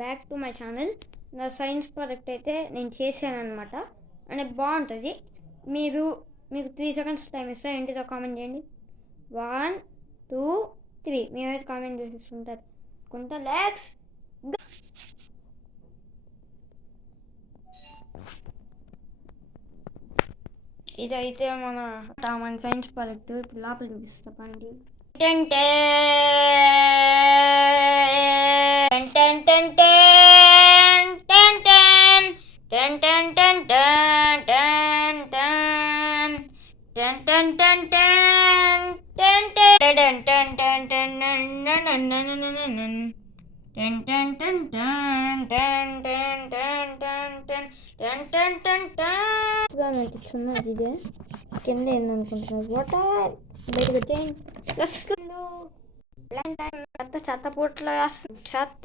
Back to my channel. నా science project అయితే నేను చేశాను అనమాట. అంటే బాగుంటుంది. మీకు 3 seconds టైం ఇస్తా, ఏంటిదో కామెంట్ చేయండి. 1 2 3 మేమైతే కామెంట్ చేసేస్తుంటారు కొంత లెట్స్. ఇదైతే మన సైన్స్ ప్రాజెక్ట్. ఇప్పుడు లోపల చూపిస్తామండి. ఇదే కింద ఏందనుకుంటున్నారు వాటర్ బయట పెట్టేయండి. చెత్త పూటలో వేస్తాం చెత్త.